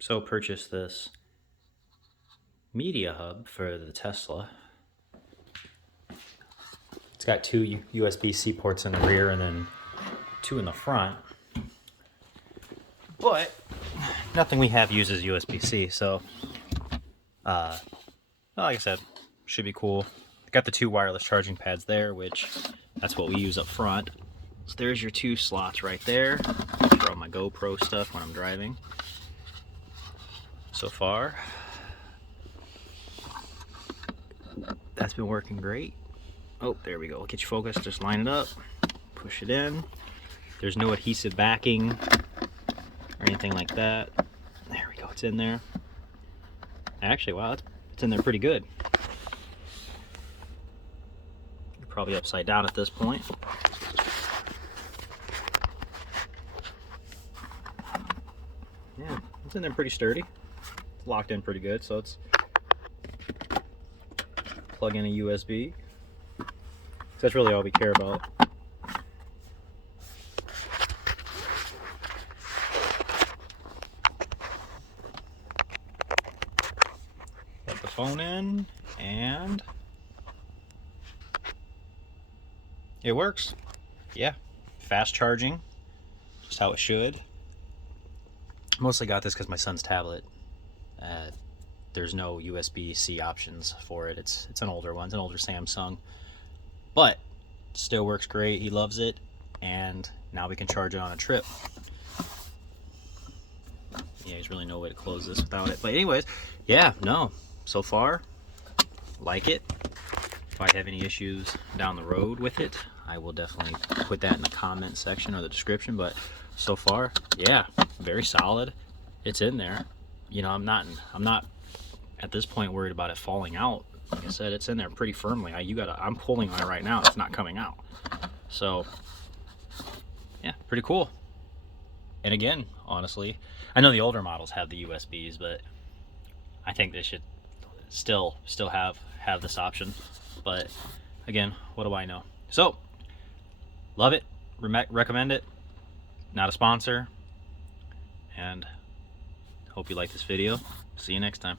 So purchased this media hub for the Tesla. It's got two USB-C ports in the rear and then two in the front. But nothing we have uses USB-C, so like I said, should be cool. Got the two wireless charging pads there, which that's what we use up front. So there's your two slots right there for all my GoPro stuff when I'm driving. So far, that's been working great. Oh, there we go. Get you focused. Just line it up, push it in. There's no adhesive backing or anything like that. There we go. It's in there. Actually, wow, it's in there pretty good. You're probably upside down at this point. Yeah, it's in there pretty sturdy. It's locked in pretty good, so it's plug in a USB. So that's really all we care about. Plug the phone in and it works. Yeah, fast charging, just how it should. Mostly got this because my son's tablet. There's no USB-C options for it. It's an older one. It's an older Samsung, but still works great. He loves it, and now we can charge it on a trip. Yeah, there's really no way to close this without it. But anyways, yeah, no, so far, like it. If I have any issues down the road with it, I will definitely put that in the comment section or the description. But so far, yeah, very solid. It's in there. You know, I'm not at this point worried about it falling out. Like I said, it's in there pretty firmly. I'm pulling on it right now. It's not coming out. So yeah, pretty cool. And again, honestly, I know the older models have the USBs, but I think they should still have this option. But again, what do I know? So love it, recommend it. Not a sponsor, and hope you like this video. See you next time.